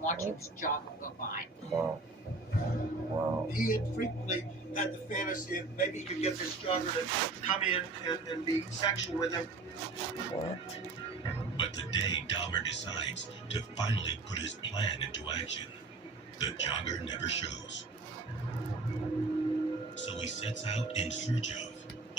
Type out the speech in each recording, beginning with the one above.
watching this jogger go by. Wow. Wow. He had frequently had the fantasy of maybe he could get this jogger to come in and be sexual with him. What? But the day Dahmer decides to finally put his plan into action, the jogger never shows. So he sets out in search of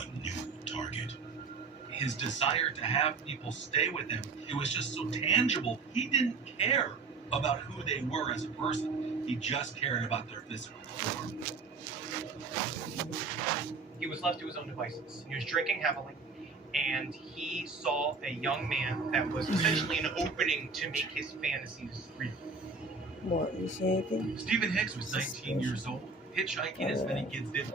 a new target. His desire to have people stay with him, it was just so tangible. He didn't care about who they were as a person. He just cared about their physical form. He was left to his own devices. He was drinking heavily, and he saw a young man that was essentially an opening to make his fantasies real. What? You see anything? Stephen Hicks was 19 years old, hitchhiking as many kids did.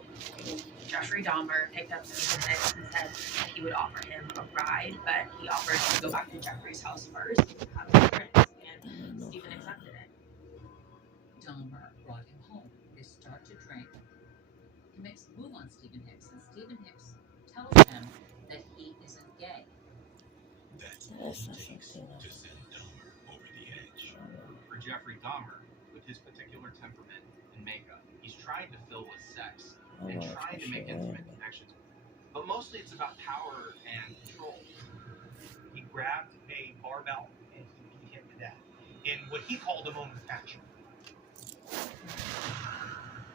Jeffrey Dahmer picked up Stephen Hicks and said that he would offer him a ride, but he offered to go back to Jeffrey's house first and have some drinks, and Stephen accepted it. Dahmer brought him home. They start to drink. He makes a move on Stephen Hicks, and Stephen Hicks tells him that he isn't gay. That's all That's it not takes something to send Dahmer over the edge. For Jeffrey Dahmer, with his particular temperament and makeup, he's trying to fill with sex and trying to make intimate connections. But mostly it's about power and control. He grabbed a barbell and he beat him to death in what he called a moment of passion.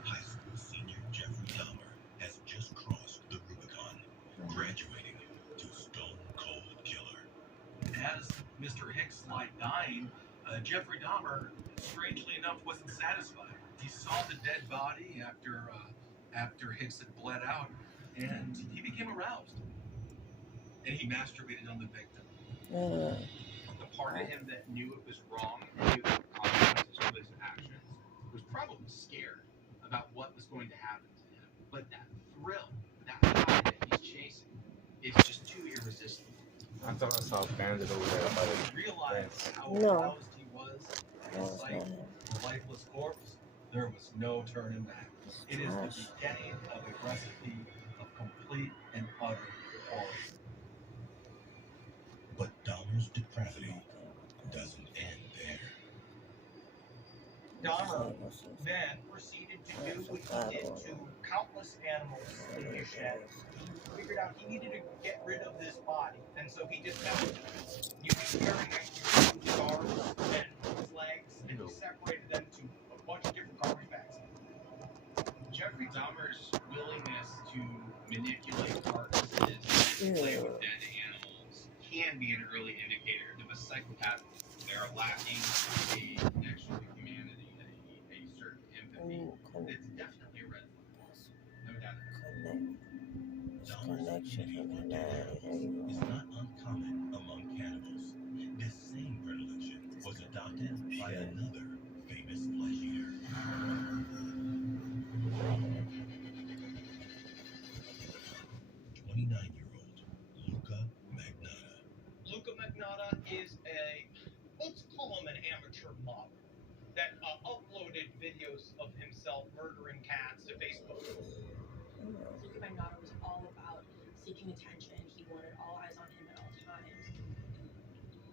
High school senior Jeffrey Dahmer has just crossed the Rubicon, graduating to stone cold killer. As Mr. Hicks lay dying, Jeffrey Dahmer, strangely enough, wasn't satisfied. He saw the dead body after Hicks had bled out, and he became aroused. And he masturbated on the victim. The part of him that knew it was wrong and knew the consequences of his actions was probably scared about what was going to happen to him. But that thrill, that high that he's chasing, is just too irresistible. I thought I saw banded over there by the He realized how No. aroused he was at the sight of a lifeless corpse. There was no turning back. It is the beginning of a recipe of complete and utter horror. But Dahmer's depravity doesn't end there. Dahmer then proceeded to do what he did to countless animals in his shed. He figured out he needed to get rid of this body, and so he dismembered it. He was carrying his arms and his legs, and he separated them to a bunch of different garbage bags. Jeffrey Dahmer's willingness to manipulate carcasses and play with dead animals can be an early indicator of a psychopath. They are lacking a connection to humanity, a certain empathy. It's definitely a red flag. No doubt. Dahmer's affinity for death is not uncommon among cannibals. This same predilection was adopted by another famous flesh eater. 29-year-old Luca Magnotta. Luca Magnotta is let's call him an amateur model that uploaded videos of himself murdering cats to Facebook. Luca Magnotta was all about seeking attention. He wanted all eyes on him at all times.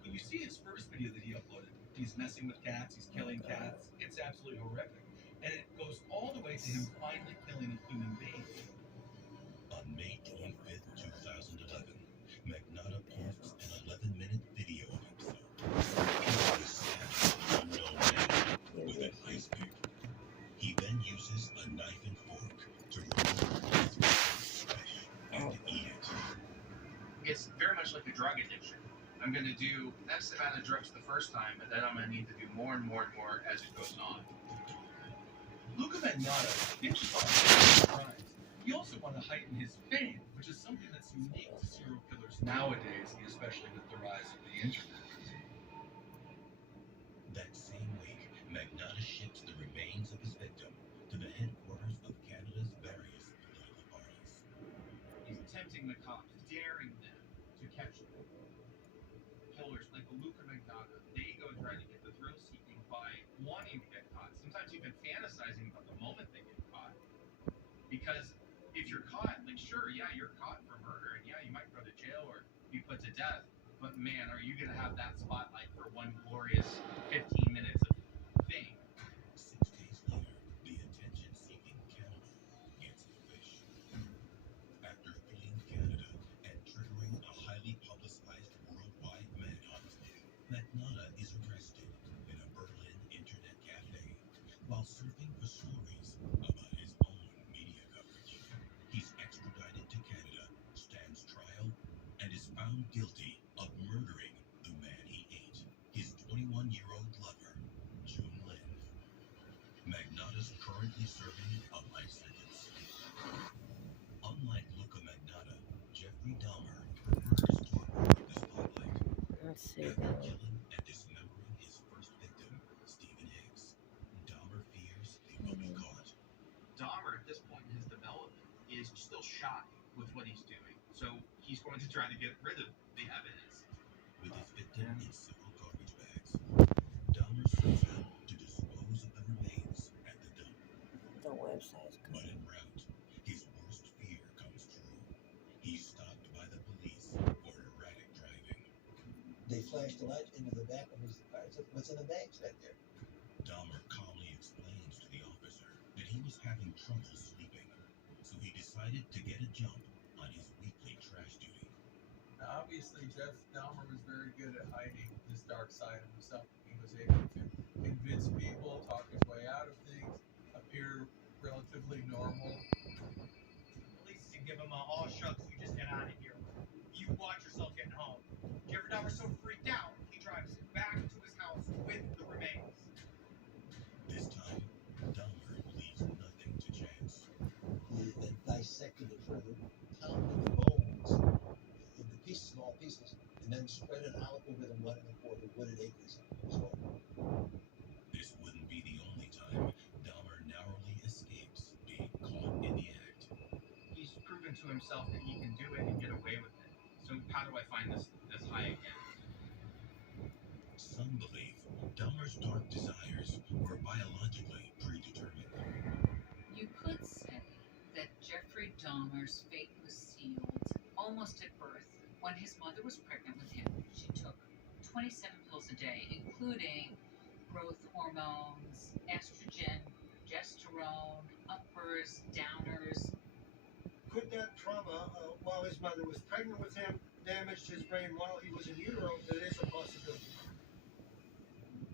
When you see his first video that he uploaded, he's messing with cats, he's killing cats. It's absolutely horrific. And it goes all the way to him finally killing a human being. On May 25th, 2011, Magnotta posts an 11-minute video of himself. He stabs an unknown man with an ice pick. He then uses a knife and fork to remove his flesh and eat it. It's very much like a drug addiction. I'm going to do X amount of drugs the first time, but then I'm going to need to do more and more and more as it goes on. Luca Magnotta didn't just want to commit crimes. He also wanted to heighten his fame, which is something that's unique to serial killers nowadays, especially with the rise of the internet. That same week, Magnotta ships the remains of his victim to the headquarters of Canada's various political parties. He's tempting the cops, daring them to catch him. Killers like Luca Magnotta, they go try to get the thrill seeking by wanting to get caught. Sometimes even fantasizing about the moment they get caught. Because if you're caught, like sure, yeah, you're caught for murder, and yeah, you might go to jail or be put to death. But man, are you gonna have that spotlight for one glorious 15 minutes of while surfing for stories about his own media coverage. He's extradited to Canada, stands trial, and is found guilty of murdering the man he ate, his 21-year-old lover, June Lynn. Magnotta's currently serving a life sentence. Unlike Luca Magnotta, Jeffrey Dahmer prefers to start with the spotlight. Let's see After now. killing and dismembering his first victim, Stephen Hicks, Dahmer fears he will be caught. Dahmer, at this point in his development, is still shy with what he's doing. So he's going to try to get rid of the evidence. With his victim in several garbage bags, Dahmer sets out to dispose of the remains at the dump. The website's But good. en route, his worst fear comes true. He's stopped by the police for erratic driving. They flashed a light into the back of his car. Said, "What's in the bags back there?" Dahmer calmly explains to the officer that he was having trouble sleeping, so he decided to get a jump on his weekly trash duty. Now, obviously, Jeff Dahmer was very good at hiding this dark side of himself. He was able to convince people, talk his way out of things, appear relatively normal. Police can give him a all shucks, you just get out of here. You watch yourself getting home. Jeffrey Dahmer's so freaked out, he drives back to his house with the remains. This time, Dahmer leaves nothing to chance. They then dissected it further, pounded the bones into pieces, small pieces, and then spread it out over the 1.25 wooded acres of his home. This wouldn't be the only time Dahmer narrowly escapes being caught in the act. He's proven to himself that he can do it and get away with it. So how do I find this high again? Some believe Dahmer's dark desires were biologically predetermined. You could say that Jeffrey Dahmer's fate was sealed almost at birth. When his mother was pregnant with him, she took 27 pills a day, including growth hormones, estrogen, progesterone, uppers, downers. Could that trauma, while his mother was pregnant with him, damaged his brain while he was in utero? That is a possibility.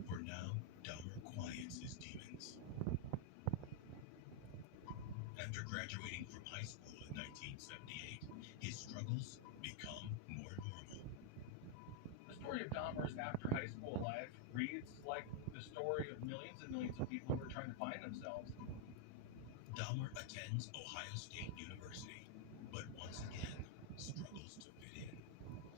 For now, Dahmer quiets his demons. After graduating from high school in 1978, his struggles become more normal. The story of Dahmer's after high school life reads like the story of millions and millions of people who are trying to find themselves. Dahmer attends Ohio State University, but once again struggles to fit in.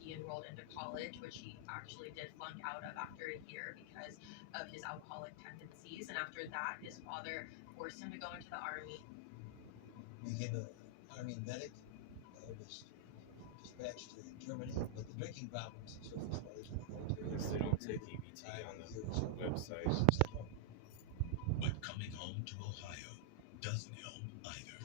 He enrolled into college, which he actually did flunk out of after a year because of his alcoholic tendencies. And after that, his father forced him to go into the army. Became an army medic, was dispatched to Germany, but the drinking problems surfaced while he was in the military. Yes, they don't take EBT on the website. Sent home. But coming home to Ohio doesn't help either.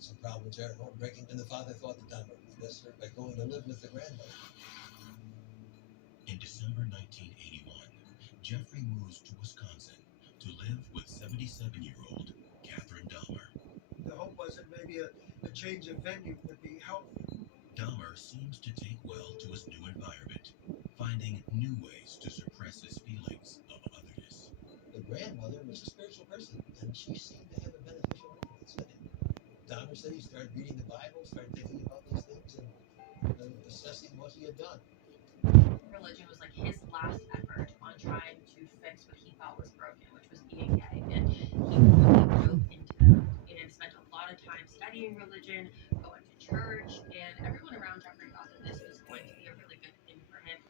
Some problems there at home drinking, and the father thought that Dahmer was best served by going to live with the grandmother. In December 1981, Jeffrey moves to Wisconsin to live with 77-year-old Catherine Dahmer. The hope was that maybe a change of venue would be helpful. Dahmer seems to take well to his new environment, finding new ways to suppress his feelings of otherness. The grandmother was a spiritual person, and she seemed to have a beneficial influence on him. Dahmer said he started reading the Bible, started thinking about these things, and assessing what he had done. Religion was like his last effort on trying to fix what he thought was broken, which was being gay. And he really drove into that and spent a lot of time studying religion, going to church, and everyone around Jeffrey thought that this was going to be a really good thing for him.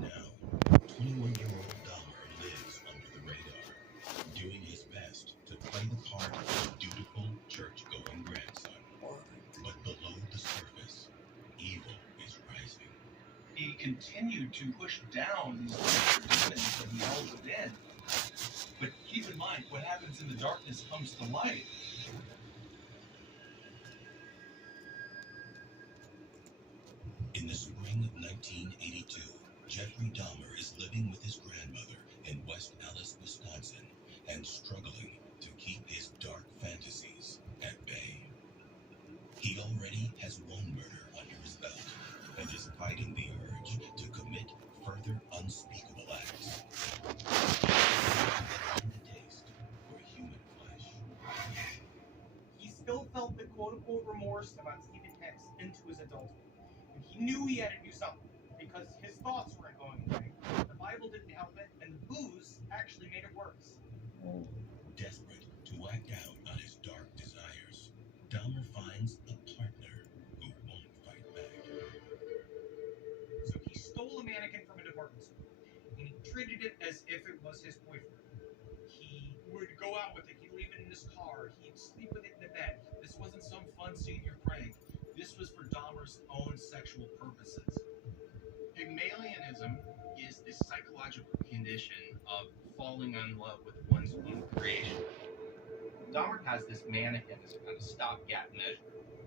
Now, 21-year-old Dahmer lives under the radar, doing his best to play the part of a dutiful, church-going grandson. But below the surface, evil is rising. He continued to push down these demons that he held within. But keep in mind, what happens in the darkness comes to light. In the spring of 1982, Jeffrey Dahmer is living with his grandmother in West Allis, Wisconsin, and struggling to keep his dark fantasies at bay. He already has one murder under his belt and is fighting the urge to commit further unspeakable acts. forced about Stephen Hicks into his adulthood. And he knew he had to do something because his thoughts weren't going away. The Bible didn't help it, and the booze actually made it worse. Desperate to act out on his dark desires, Dahmer finds a partner who won't fight back. So he stole a mannequin from a department store, and he treated it as if it was his boyfriend. He would go out with it, he'd leave it in his car, he'd sleep with it in the bed. This wasn't some fun senior prank. This was for Dahmer's own sexual purposes. Pygmalionism is the psychological condition of falling in love with one's own creation. Dahmer has this mannequin as a kind of stopgap measure,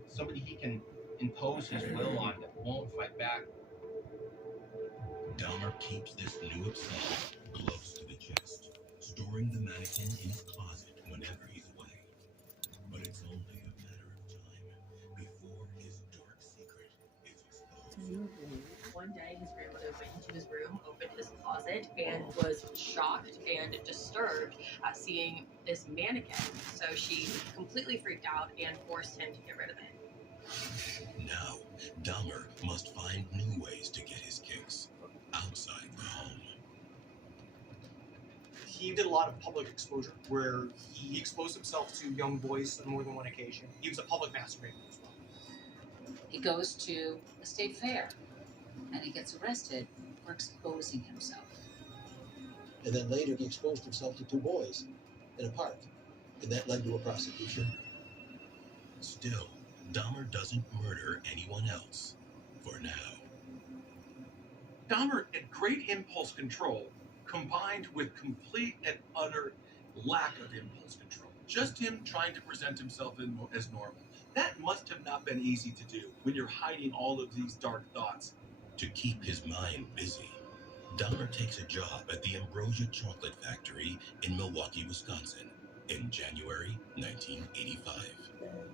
somebody he can impose his will on that won't fight back. Dahmer keeps this new obsession close to the chest, storing the mannequin in his closet whenever he's away. But it's only a matter of time before his dark secret is exposed. One day, his grandmother went into his room, opened his closet, and was shocked and disturbed at seeing this mannequin. So she completely freaked out and forced him to get rid of it. Now, Dahmer must find new ways to get his kicks outside the home. He did a lot of public exposure where he exposed himself to young boys on more than one occasion. He was a public masturbator as well. He goes to a state fair and he gets arrested for exposing himself. And then later he exposed himself to 2 boys in a park, and that led to a prosecution. Still, Dahmer doesn't murder anyone else for now. Dahmer had great impulse control combined with complete and utter lack of impulse control. Just him trying to present himself as normal. That must have not been easy to do when you're hiding all of these dark thoughts. To keep his mind busy, Dahmer takes a job at the Ambrosia Chocolate Factory in Milwaukee, Wisconsin in January 1985.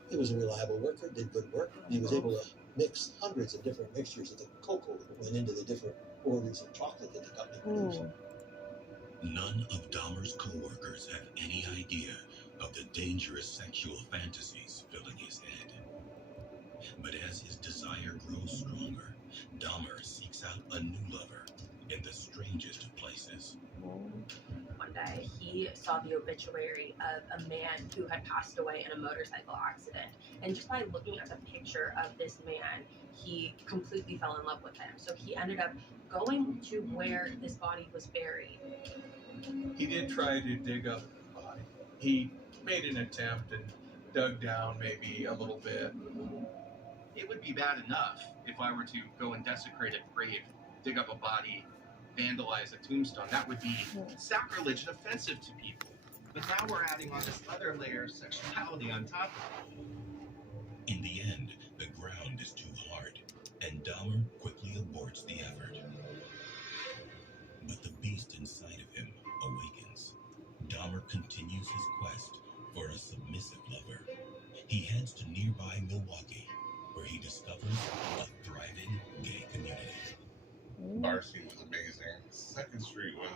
He was a reliable worker, did good work. He was able to mix hundreds of different mixtures of the cocoa that went into the different orders of chocolate that the company produced. None of Dahmer's co-workers have any idea of the dangerous sexual fantasies filling his head. But as his desire grows stronger, Dahmer seeks out a new lover in the strangest of places. One day, he saw the obituary of a man who had passed away in a motorcycle accident. And just by looking at the picture of this man, he completely fell in love with him. So he ended up going to where this body was buried. He did try to dig up the body. He made an attempt and dug down maybe a little bit. It would be bad enough if I were to go and desecrate a grave, dig up a body, vandalize a tombstone. That would be sacrilege and offensive to people. But now we're adding on this other layer of sexuality on top of it. In the end, the ground is too hard, and Dahmer quickly aborts the effort. But the beast inside of him awakens. Dahmer continues his quest for a submissive lover. He heads to nearby Milwaukee, where he discovers a thriving gay community. Bar scene was amazing. Second Street was